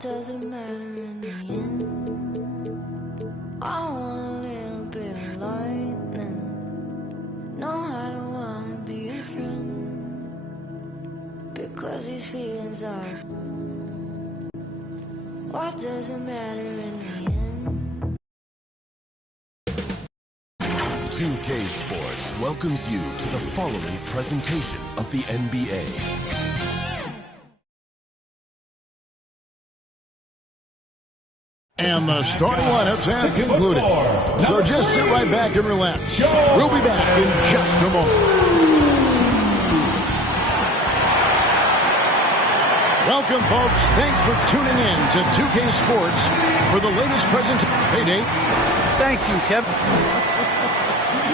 does it matter in the end? I want a little bit of lightning. No, I don't wanna be a friend, because these feelings are. What does it matter in the end? 2K Sports welcomes you to the following presentation of the NBA. And the starting lineups have concluded. So just sit right back and relax. We'll be back in just a moment. Welcome, folks. Thanks for tuning in to 2K Sports for the latest presentation. Hey, Dave. Thank you, Kevin.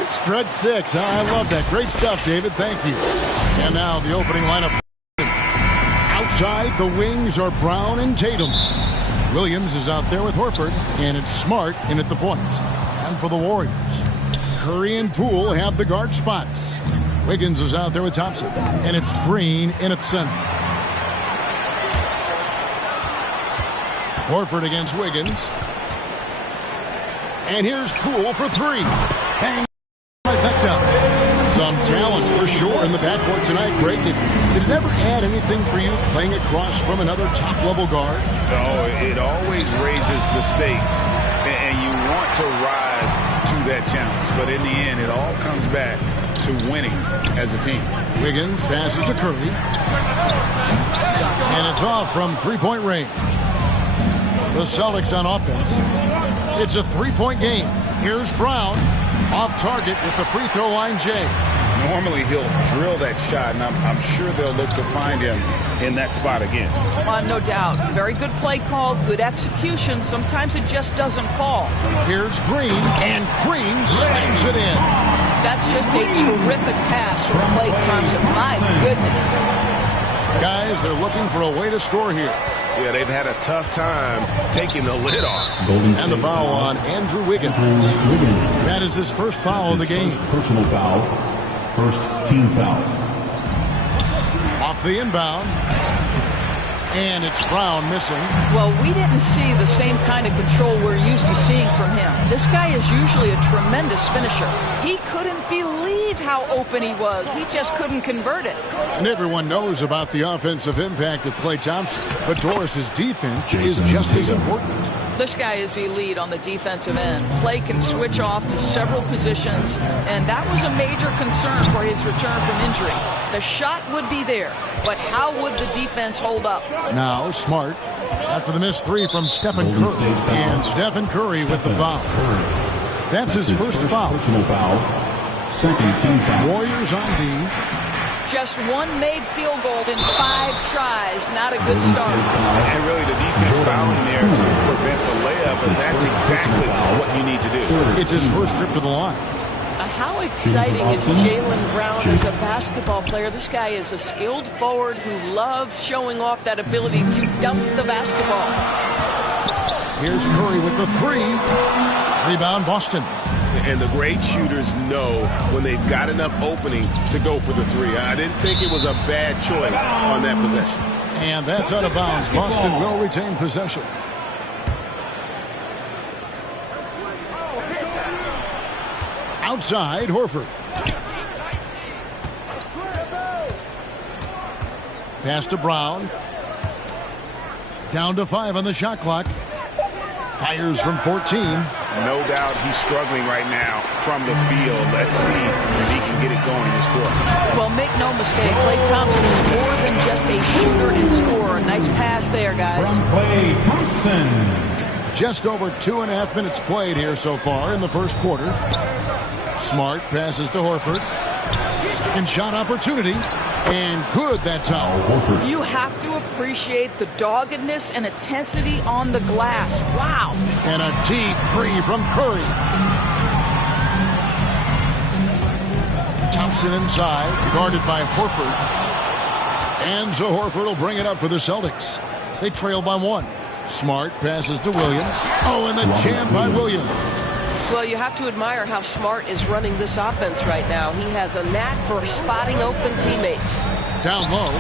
Stretch 6. I love that. Great stuff, David. Thank you. And now the opening lineup. Outside, the wings are Brown and Tatum. Williams is out there with Horford, and it's Smart in at the point. And for the Warriors, Curry and Poole have the guard spots. Wiggins is out there with Thompson, and it's Green in at center. Horford against Wiggins. And here's Poole for three. Bang. Some talent for sure in the backcourt tonight. Greg, did it ever add anything for you playing across from another top-level guard? Oh, it always raises the stakes, and you want to rise to that challenge. But in the end, it all comes back to winning as a team. Wiggins passes to Curry. And it's off from three-point range. The Celtics on offense. It's a three-point game. Here's Brown. Off target with the free throw line, Jay. Normally he'll drill that shot, and I'm sure they'll look to find him in that spot again. No doubt. Very good play call, good execution. Sometimes it just doesn't fall. Here's Green, and Green slams it in. That's just a terrific pass from Klay Thompson. My goodness. Guys, they're looking for a way to score here. Yeah, they've had a tough time taking the lid off. And the foul on Andrew Wiggins. That is his first foul of the game. Personal foul. First team foul. Off the inbound. And it's Brown missing. Well, we didn't see the same kind of control we're used to seeing from him. This guy is usually a tremendous finisher. He couldn't believe how open he was. He just couldn't convert it. And everyone knows about the offensive impact of Klay Thompson. But Doris's defense is just as important. This guy is elite on the defensive end. Klay can switch off to several positions, and that was a major concern for his return from injury. The shot would be there, but how would the defense hold up? Now Smart after the missed three from Stephen Curry. And Stephen Curry with the foul. That's his first foul. Personal foul. Second team foul. Warriors on D. Just one made field goal in 5 tries. Not a good start. And really the defense fouling there to prevent the layup, and that's exactly what you need to do. It's his first trip to the line. How exciting is Jaylen Brown as a basketball player? This guy is a skilled forward who loves showing off that ability to dunk the basketball. Here's Curry with the three. Rebound, Boston. And the great shooters know when they've got enough opening to go for the three. I didn't think it was a bad choice on that possession. And that's out of bounds. Boston will retain possession. Outside, Horford. Pass to Brown. Down to 5 on the shot clock. Fires from 14. No doubt he's struggling right now from the field. Let's see if he can get it going this quarter. Well, make no mistake, Klay Thompson is more than just a shooter and scorer. Nice pass there, guys. Klay Thompson. Just over 2.5 minutes played here so far in the first quarter. Smart passes to Horford. Second shot opportunity. And good that time. You have to appreciate the doggedness and intensity on the glass. Wow. And a deep three from Curry. Thompson inside, guarded by Horford. And so Horford will bring it up for the Celtics. They trail by 1. Smart passes to Williams. Oh, and the jam by Williams. Well, you have to admire how Smart is running this offense right now. He has a knack for spotting open teammates. Down low,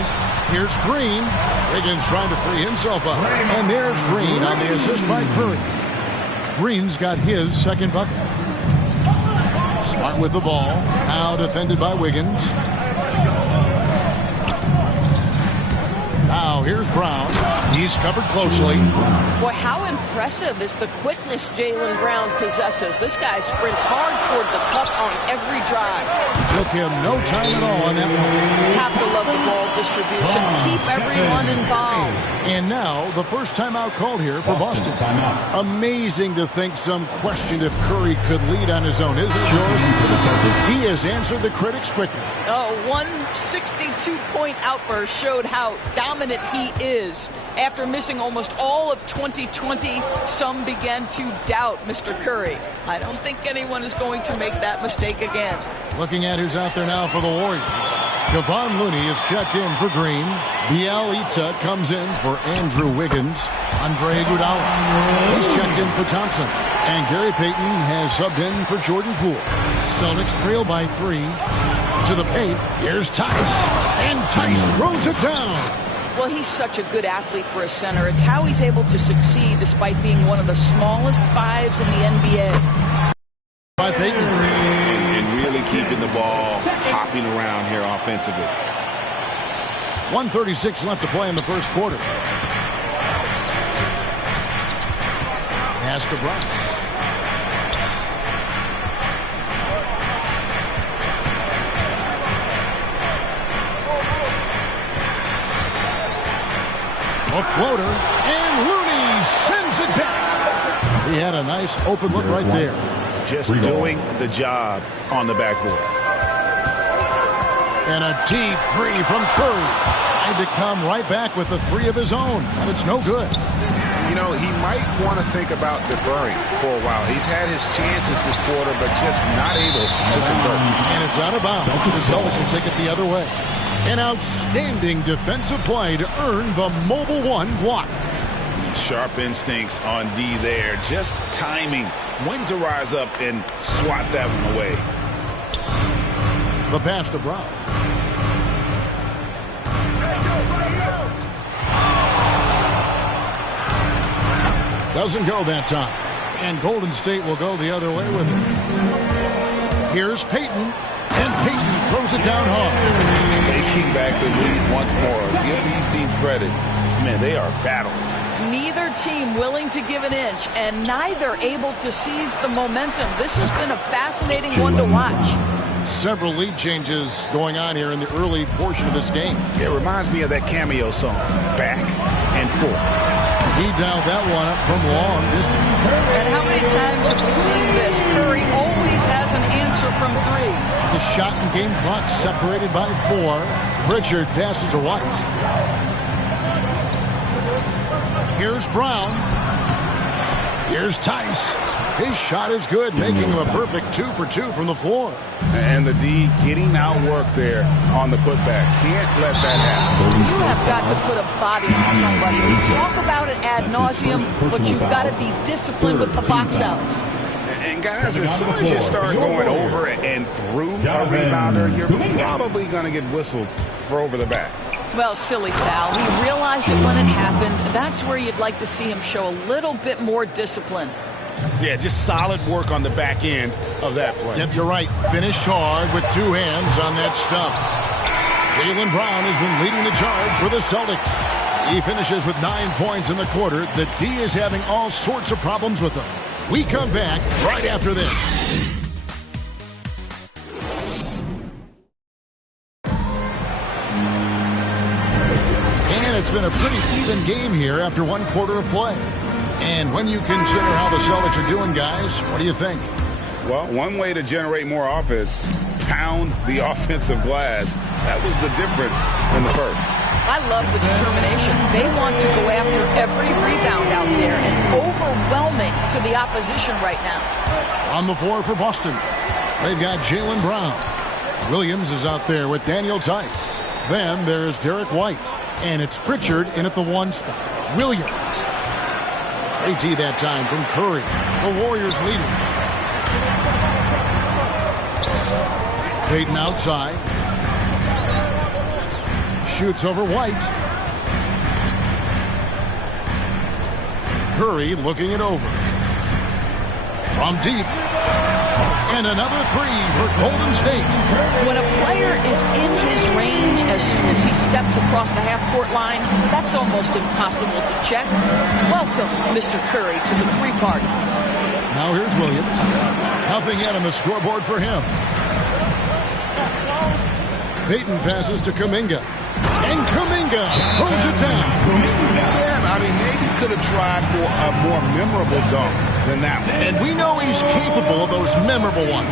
Here's Green. Wiggins trying to free himself up. And there's Green on the assist by Curry. Green's got his second bucket. Smart with the ball. Now defended by Wiggins. Now here's Brown. He's covered closely. Boy, how impressive is the quickness Jaylen Brown possesses. This guy sprints hard toward the cup on every drive. Took him no time at all on that one. Have to love the ball distribution. Keep everyone involved. And now the first timeout called here for Boston. Amazing to think some questioned if Curry could lead on his own, isn't it, yours? He has answered the critics quickly. Oh, one 62-point outburst showed how dominant he is. After missing almost all of 2020, some began to doubt Mr. Curry. I don't think anyone is going to make that mistake again. Looking at who's out there now for the Warriors. Kevon Looney is checked in for Green. Bielitsa comes in for Andrew Wiggins. Andre Iguodala. He's checked in for Thompson. And Gary Payton has subbed in for Jordan Poole. Celtics trail by 3. To the paint. Here's Tice. And Tice throws it down. Well, he's such a good athlete for a center. It's how he's able to succeed despite being one of the smallest fives in the NBA. By Payton. And really keeping the ball hopping around here offensively. 1:36 left to play in the first quarter. Pass to Brown. A floater, and Looney sends it back. He had a nice open look right there. Just doing the job on the backboard. And a deep three from Curry. Tried to come right back with the three of his own, but it's no good. You know, he might want to think about deferring for a while. He's had his chances this quarter, but just not able to convert. And it's out of bounds. The Celtics will take it the other way. An outstanding defensive play to earn the Mobile One block. Sharp instincts on D there. Just timing when to rise up and swat that one away. The pass to Brown. Doesn't go that time. And Golden State will go the other way with it. Here's Payton. And Payton throws it down hard. Taking back the lead once more. Give these teams credit. Man, they are battling. Neither team willing to give an inch, and neither able to seize the momentum. This has been a fascinating one to watch. Several lead changes going on here in the early portion of this game. It reminds me of that cameo song, Back and Forth. He dialed that one up from long distance. And how many times have we seen this? Curry always has an answer from 3. The shot and game clock separated by 4. Pritchard passes to White. Here's Brown. Here's Tice. His shot is good, making him a perfect 2 for 2 from the floor. And the D getting outworked there on the putback. Can't let that happen. You have got to put a body on somebody. We talk about it ad nauseum, but you've got to be disciplined with the box outs. And guys, as soon as you start going over and through a rebounder, you're probably going to get whistled for over the back. Well, silly foul. He realized it when it happened. That's where you'd like to see him show a little bit more discipline. Yeah, just solid work on the back end of that play. Yep, you're right. Finish hard with 2 hands on that stuff. Jaylen Brown has been leading the charge for the Celtics. He finishes with 9 points in the quarter. The D is having all sorts of problems with him. We come back right after this. And it's been a pretty even game here after 1 quarter of play. And when you consider how the Celtics are doing, guys, what do you think? Well, one way to generate more offense, pound the offensive glass. That was the difference in the first. I love the determination. They want to go after every rebound out there and overwhelming to the opposition right now. On the floor for Boston, they've got Jaylen Brown. Williams is out there with Daniel Tice. Then there's Derek White. And it's Pritchard in at the 1 spot. Williams. AT that time from Curry. The Warriors leading. Payton outside. shoots over White. Curry looking it over. From deep. And another three for Golden State. When a player is in his range as soon as he steps across the half-court line, that's almost impossible to check. Welcome, Mr. Curry, to the three party. Now here's Williams. Nothing yet on the scoreboard for him. Payton passes to Kuminga. And Kuminga throws it down. Yeah, I mean, maybe could have tried for a more memorable dunk than that one. And we know he's capable of those memorable ones.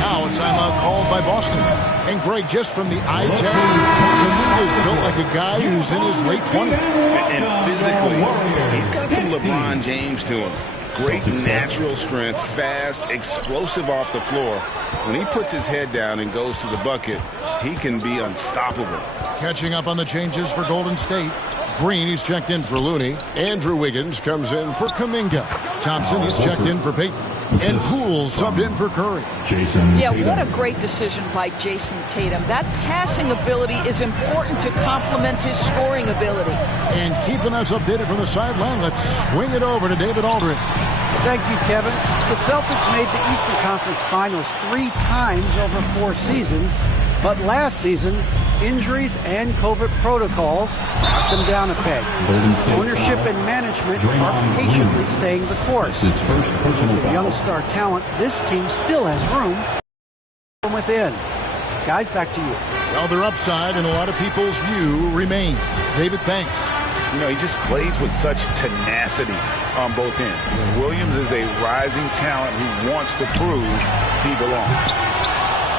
Now a timeout called by Boston. And Greg, just from the eye test, Kuminga's built like a guy who's in his late 20s. And physically, he's got some LeBron James to him. Great natural strength, fast, explosive off the floor. When he puts his head down and goes to the bucket, he can be unstoppable. Catching up on the changes for Golden State. Green, he's checked in for Looney. Andrew Wiggins comes in for Kuminga. Thompson, he's checked in for Payton. And Poole subbed in for Curry. Yeah, what a great decision by Jason Tatum. That passing ability is important to complement his scoring ability. And keeping us updated from the sideline, let's swing it over to David Aldridge. Thank you, Kevin. The Celtics made the Eastern Conference Finals 3 times over 4 seasons, but last season, injuries and COVID protocols knocked them down a peg. Ownership and management are patiently staying the course. With young star talent, this team still has room from within. Guys, back to you. Well, their upside in a lot of people's view remains. David, thanks. You know, he just plays with such tenacity on both ends. Williams is a rising talent who wants to prove he belongs.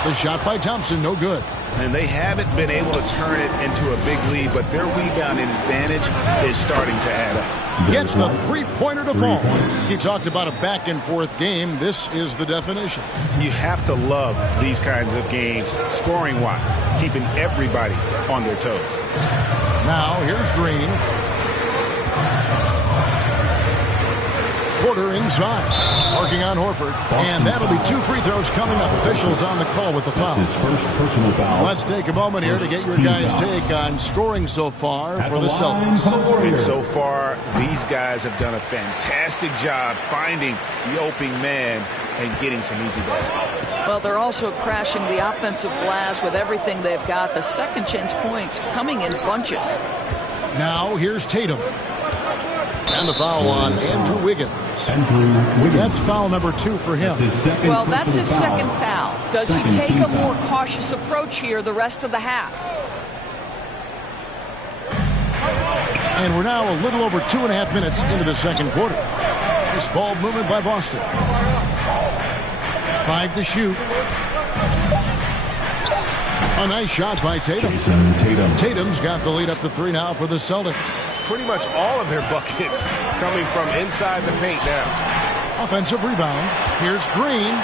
The shot by Thompson, no good. And they haven't been able to turn it into a big lead, but their rebounding advantage is starting to add up. Gets the three-pointer to fall. He talked about a back-and-forth game. This is the definition. You have to love these kinds of games, scoring-wise, keeping everybody on their toes. Now, here's Green. Porter inside, working on Horford. And that'll be 2 free throws coming up. Officials on the call with the foul. His first personal foul. Let's take a moment here to get your guys' take on scoring so far for the Celtics. And so far, these guys have done a fantastic job finding the opening man and getting some easy baskets. Well, they're also crashing the offensive glass with everything they've got. The second chance points coming in bunches. Now, here's Tatum. And the foul on Andrew Wiggins. That's foul number 2 for him. Well, that's his second foul. Does he take a more cautious approach here the rest of the half? And we're now a little over 2.5 minutes into the second quarter. This ball movement by Boston. 5 to shoot. A nice shot by Tatum. Tatum's got the lead up to 3 now for the Celtics. Pretty much all of their buckets coming from inside the paint now. Offensive rebound. Here's Green.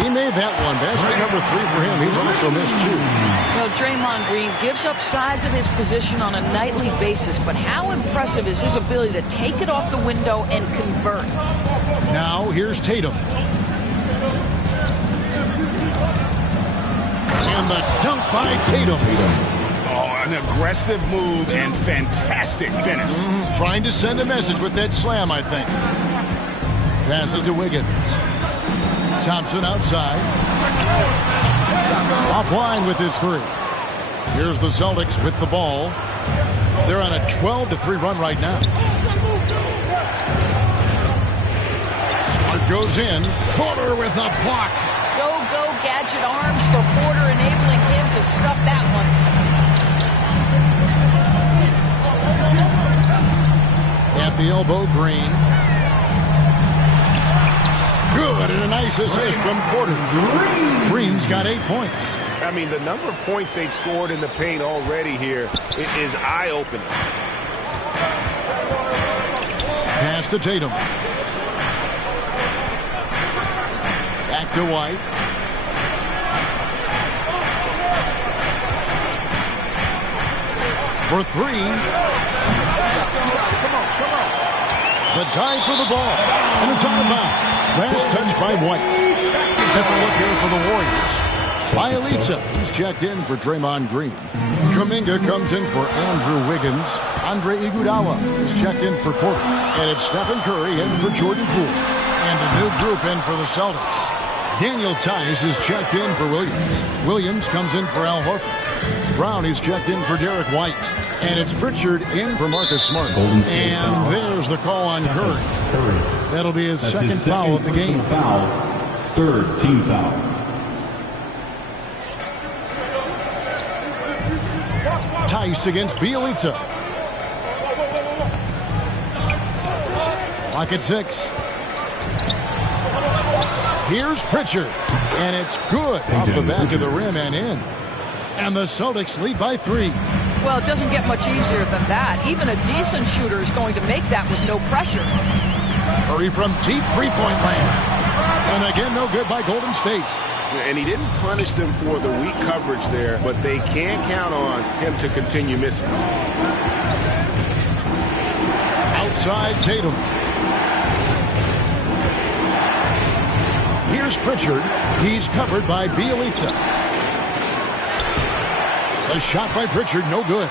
He made that one. Basket number 3 for him. He's also missed 2. Well, Draymond Green gives up size at his position on a nightly basis, but how impressive is his ability to take it off the window and convert? Now here's Tatum. And the dunk by Tatum. Oh, an aggressive move and fantastic finish. Trying to send a message with that slam, I think. Passes to Wiggins. Thompson outside. Offline with his 3. Here's the Celtics with the ball. They're on a 12-3 run right now. Smart goes in. Porter with a block. Go, gadget arms for Porter, enabling him to stuff that one. At the elbow, Green. Good, and a nice assist from Porter. Green's got 8 points. I mean, the number of points they've scored in the paint already here is eye-opening. Pass to Tatum. Back to White. For 3. The dive for the ball. And it's out of bounds. Last touch by White. Different look here for the Warriors. Bielitsa, he's checked in for Draymond Green. Kuminga comes in for Andrew Wiggins. Andre Iguodala is checked in for Porter. And it's Stephen Curry in for Jordan Poole. And a new group in for the Celtics. Daniel Tice is checked in for Williams. Williams comes in for Al Horford. Brown is checked in for Derek White. And it's Pritchard in for Marcus Smart. And there's the call on Curry. That'll be his second foul of the game. Third team foul. Tice against Bielitsa. Clock at 6. Here's Pritchard. And it's good off the back of the rim and in. And the Celtics lead by 3. Well, it doesn't get much easier than that. Even a decent shooter is going to make that with no pressure. Curry from deep three-point land. And again, no good by Golden State. And he didn't punish them for the weak coverage there, but they can't count on him to continue missing. Outside Tatum. Here's Pritchard. He's covered by Bielitsa. A shot by Pritchard, no good.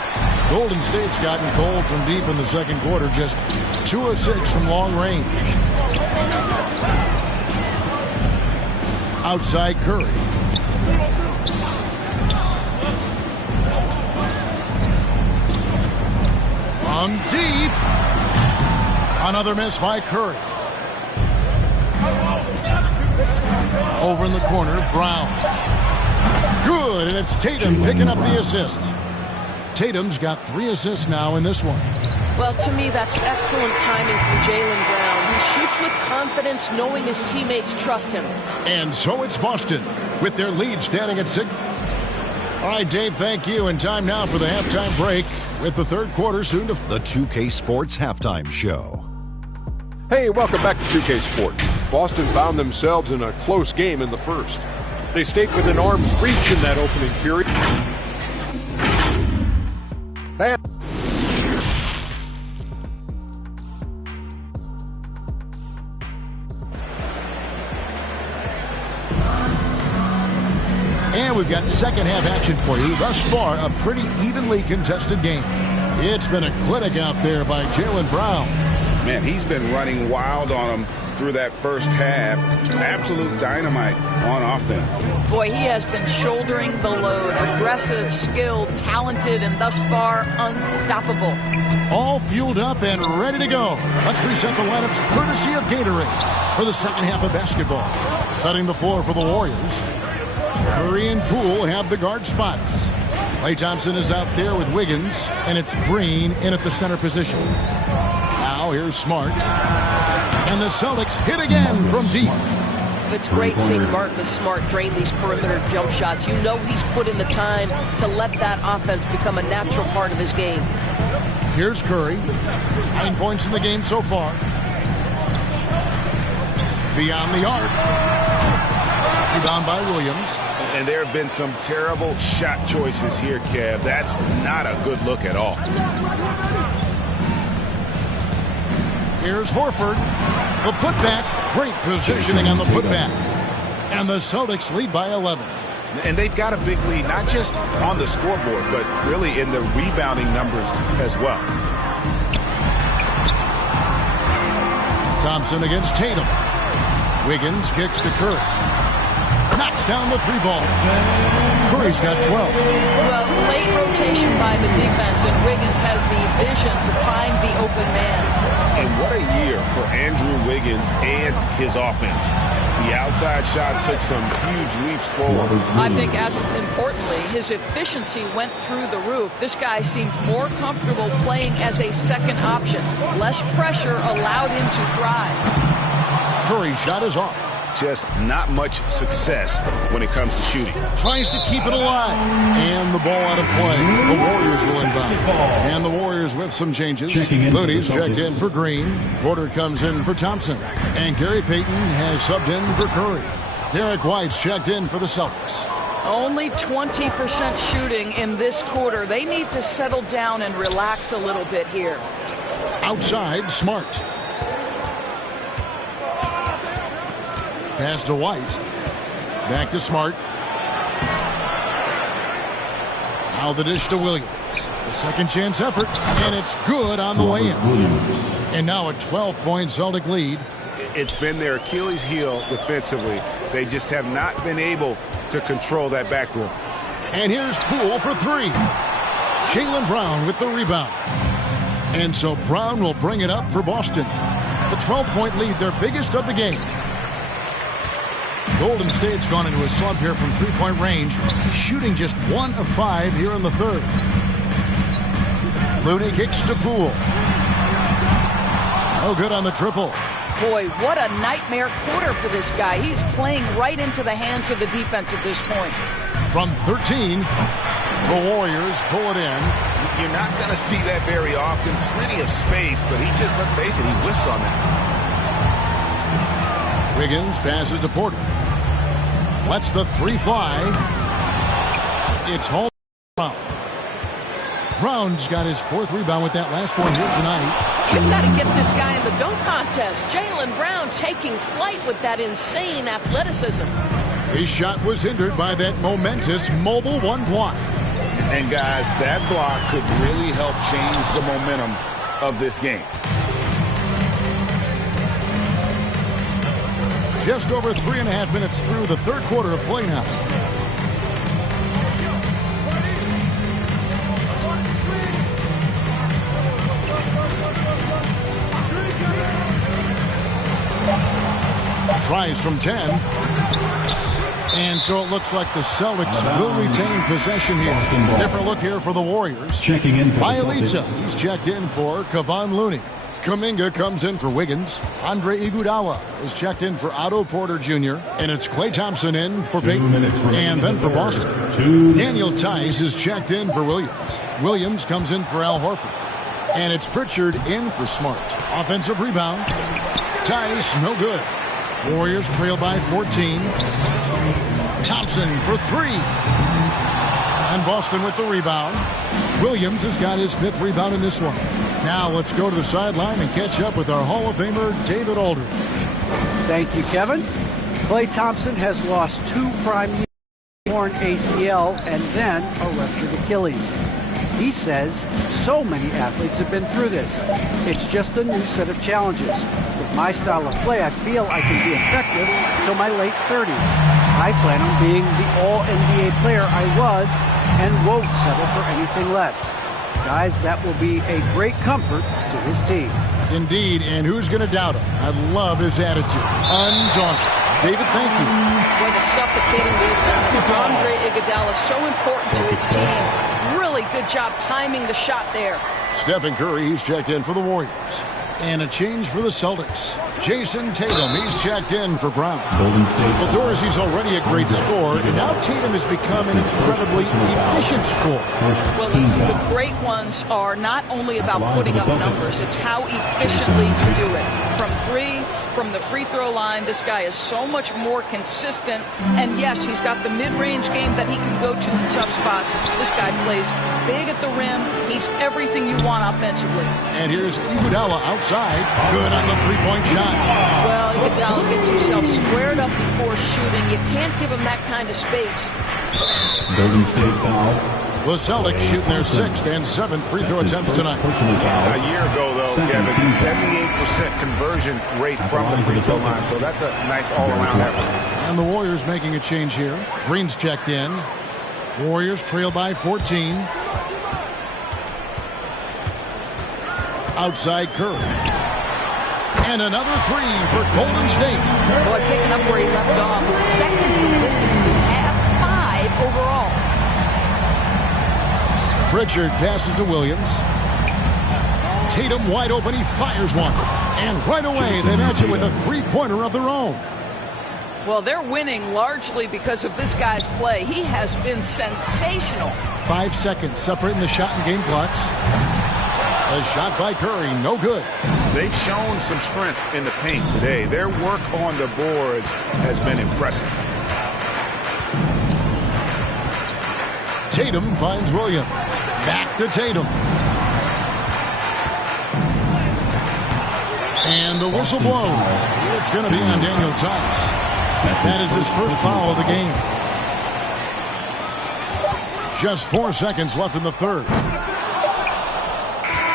Golden State's gotten cold from deep in the second quarter, just 2 of 6 from long range. Outside Curry. From deep. Another miss by Curry. Over in the corner, Brown. Good, and it's Tatum picking up the assist. Tatum's got 3 assists now in this one. Well, to me, that's excellent timing from Jaylen Brown. He shoots with confidence, knowing his teammates trust him. And so it's Boston, with their lead standing at 6. All right, Dave, thank you. And time now for the halftime break, with the third quarter soon to... The 2K Sports Halftime Show. Hey, welcome back to 2K Sports. Boston found themselves in a close game in the first. They stayed within arm's reach in that opening period. And we've got second half action for you. Thus far, a pretty evenly contested game. It's been a clinic out there by Jaylen Brown. Man, he's been running wild on him through that first half. Absolute dynamite on offense. Boy, he has been shouldering the load. Aggressive, skilled, talented, and thus far unstoppable. All fueled up and ready to go. Let's reset the lineups courtesy of Gatorade for the second half of basketball. Setting the floor for the Warriors. Curry and Poole have the guard spots. Klay Thompson is out there with Wiggins, and it's Green in at the center position. Now here's Smart. And the Celtics hit again from deep. It's great seeing Marcus Smart drain these perimeter jump shots. You know he's put in the time to let that offense become a natural part of his game. Here's Curry. 9 points in the game so far. Beyond the arc. Rebound by Williams. And there have been some terrible shot choices here, Kev. That's not a good look at all. Here's Horford. The putback. Great positioning on the putback. And the Celtics lead by 11. And they've got a big lead, not just on the scoreboard, but really in the rebounding numbers as well. Thompson against Tatum. Wiggins kicks to Curry. Knocks down the 3-ball. Curry's got 12. Well, late rotation by the defense, and Wiggins has the vision to find the open man. And what a year for Andrew Wiggins and his offense. The outside shot took some huge leaps forward. I think as importantly, his efficiency went through the roof. This guy seemed more comfortable playing as a second option. Less pressure allowed him to thrive. Curry's shot is off. Just not much success when it comes to shooting. Tries to keep it alive. And the ball out of play. The Warriors will inbound. And the Warriors with some changes. Looney's checked in for Green. Porter comes in for Thompson. And Gary Payton has subbed in for Curry. Derek White's checked in for the Celtics. Only 20% shooting in this quarter. They need to settle down and relax a little bit here. Outside, Smart. Pass to White. Back to Smart. Now the dish to Williams. The second chance effort, and it's good on the way in. And now a 12-point Celtic lead. It's been their Achilles heel defensively. They just have not been able to control that backboard. And here's Poole for three. Jaylen Brown with the rebound. And so Brown will bring it up for Boston. The 12-point lead, their biggest of the game. Golden State's gone into a slump here from three-point range, shooting just 1 of 5 here in the third. Looney kicks to Poole. No good on the triple. Boy, what a nightmare quarter for this guy. He's playing right into the hands of the defense at this point. From 13, the Warriors pull it in. You're not going to see that very often. Plenty of space, but he just, let's face it, he whiffs on that. Wiggins passes to Porter. Lets the three fly. It's home. Brown's got his 4th rebound with that last one here tonight. You've got to get this guy in the dunk contest. Jaylen Brown taking flight with that insane athleticism. His shot was hindered by that momentous mobile one block. And guys, that block could really help change the momentum of this game. Just over 3.5 minutes through the third quarter of play now. Tries from 10. And so it looks like the Celtics will retain possession here. Different look here for the Warriors. Checking in for Bielitsa, he's checked in for Kevon Looney. Kuminga comes in for Wiggins. Andre Iguodala is checked in for Otto Porter Jr. And it's Klay Thompson in for Payton. And then for Boston, Daniel Tice is checked in for Williams. Williams comes in for Al Horford. And it's Pritchard in for Smart. Offensive rebound. Tice, no good. Warriors trail by 14. Thompson for 3. And Boston with the rebound. Williams has got his 5th rebound in this one. Now let's go to the sideline and catch up with our Hall of Famer, David Aldridge. Thank you, Kevin. Klay Thompson has lost 2 prime years, torn ACL, and then a ruptured Achilles. He says so many athletes have been through this. It's just a new set of challenges. With my style of play, I feel I can be effective until my late 30s. I plan on being the all-NBA player I was and won't settle for anything less. Guys, that will be a great comfort to his team. Indeed, and who's going to doubt him? I love his attitude. Undaunted. David, thank you. Boy, the suffocating defense of Andre Iguodala is so important to his team. Really good job timing the shot there. Stephen Curry, he's checked in for the Warriors. And a change for the Celtics. Jason Tatum, he's checked in for Brown. Golden State. Well, Dorsey's already a great scorer, and now Tatum has become an incredibly efficient scorer. Well, listen, the great ones are not only about putting up numbers, it's how efficiently you do it. From 3, from the free throw line, this guy is so much more consistent. And yes, he's got the mid-range game that he can go to in tough spots. This guy plays big at the rim. He's everything you want offensively. And here's Iguodala outside. Good on the three-point shot. Well, Iguodala gets himself squared up before shooting. You can't give him that kind of space. Golden State foul. The Celtics shooting their 6th and 7th free throw attempts tonight. A year ago, though, Kevin, 78% conversion rate from the free throw line. So that's a nice all-around effort. And the Warriors making a change here. Green's checked in. Warriors trail by 14. Outside Curry. And another 3 for Golden State. Boy, picking up where he left off. His second in distances, half 5 overall. Pritchard passes to Williams. Tatum wide open. He fires one. And right away, they match it with a three-pointer of their own. Well, they're winning largely because of this guy's play. He has been sensational. 5 seconds separating the shot and game clocks. A shot by Curry, no good. They've shown some strength in the paint today. Their work on the boards has been impressive. Tatum finds Williams. Back to Tatum. And the whistle blows. It's going to be on Daniel Tice. That is his first foul of the game. Just 4 seconds left in the third.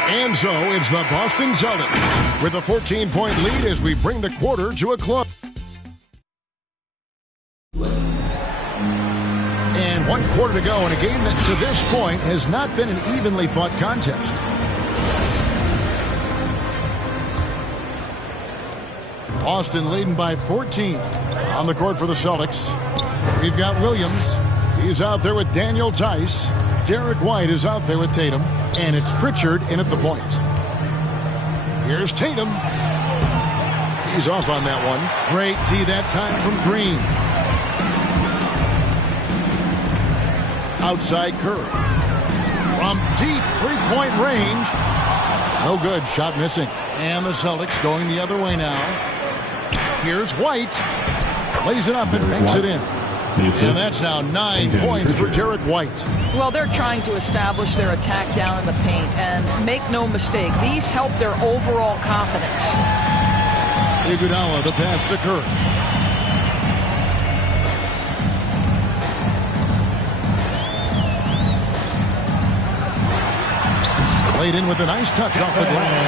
And so it's the Boston Celtics with a 14-point lead as we bring the quarter to a close. And 1 quarter to go in a game that to this point has not been an evenly fought contest. Boston leading by 14. On the court for the Celtics, we've got Williams. He's out there with Daniel Tice. Derek White is out there with Tatum. And it's Pritchard in at the point. Here's Tatum. He's off on that one. Great D that time from Green. Outside Curry. From deep three-point range. No good. Shot missing. And the Celtics going the other way now. Here's White. Lays it up and banks it in. And that's now 9 points for Derek White. Well, they're trying to establish their attack down in the paint. And make no mistake, these help their overall confidence. Iguodala, the pass to Curry. Played in with a nice touch off the glass.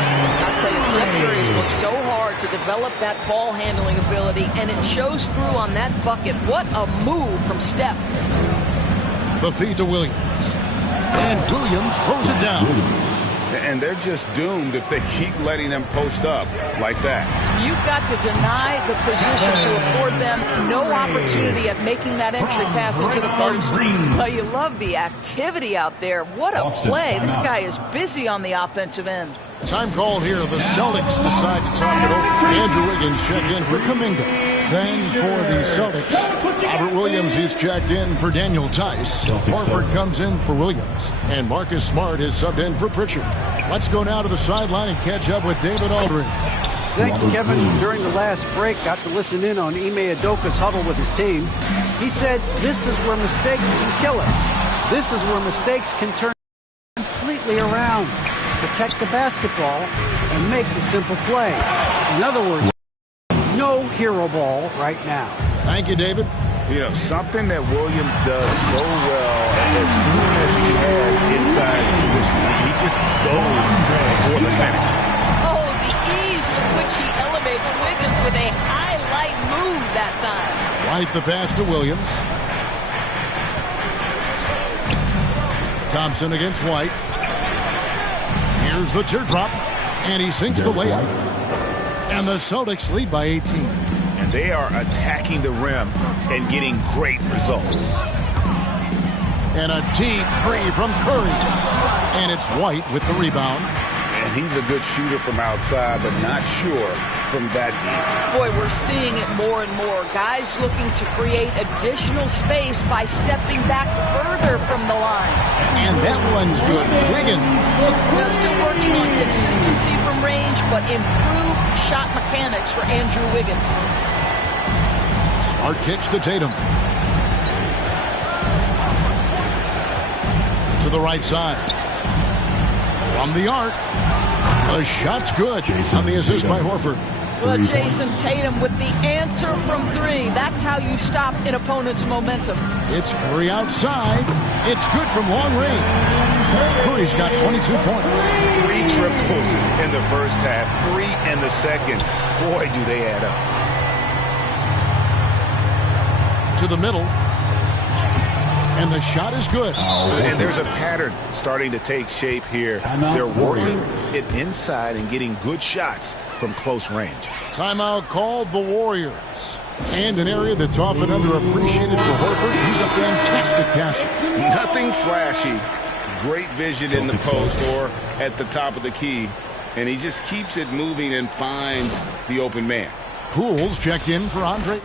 I'll tell you, Steph Curry has worked so hard to develop that ball handling ability, and it shows through on that bucket. What a move from Steph. The feed to Williams. And Williams throws it down. And they're just doomed if they keep letting them post up like that. You've got to deny the position to afford them no opportunity at making that entry pass into the post. Well, you love the activity out there. What a play. This guy is busy on the offensive end. Time called here. The Celtics decide to talk it over. Andrew Wiggins checked in for Kuminga. Then for the Celtics, Robert Williams is checked in for Daniel Tice. Horford comes in for Williams. And Marcus Smart is subbed in for Pritchard. Let's go now to the sideline and catch up with David Aldridge. Thank you, Kevin. During the last break, got to listen in on Ime Udoka's huddle with his team. He said, this is where mistakes can kill us. This is where mistakes can turn completely around. Protect the basketball and make the simple play. In other words, no hero ball right now. Thank you, David. You know, something that Williams does so well, as soon as he has inside position, he just goes for the finish. Oh, the ease with which he elevates Wiggins with a highlight move that time. Right, the pass to Williams. Thompson against White. Here's the teardrop, and he sinks the layup. And the Celtics lead by 18. And they are attacking the rim and getting great results. And a deep three from Curry. And it's White with the rebound. And he's a good shooter from outside, but not sure from that deep. Boy, we're seeing it more and more. Guys looking to create additional space by stepping back further from the line. And that one's good. Wiggins. Well, still working on consistency from range, but improved shot mechanics for Andrew Wiggins. Smart kicks to Tatum. To the right side. From the arc. The shot's good on the assist by Horford. Well, Jason Tatum with the answer from three. That's how you stop an opponent's momentum. It's Curry outside. It's good from long range. Curry's got 22 points. 3 triples in the first half, 3 in the second. Boy, do they add up. To the middle. And the shot is good. And there's a pattern starting to take shape here. They're working it inside and getting good shots from close range. Timeout called the Warriors. And an area that's often underappreciated for Horford. He's a fantastic passer. Nothing flashy. Great vision in the post or at the top of the key. And he just keeps it moving and finds the open man. Pools checked in for Andre.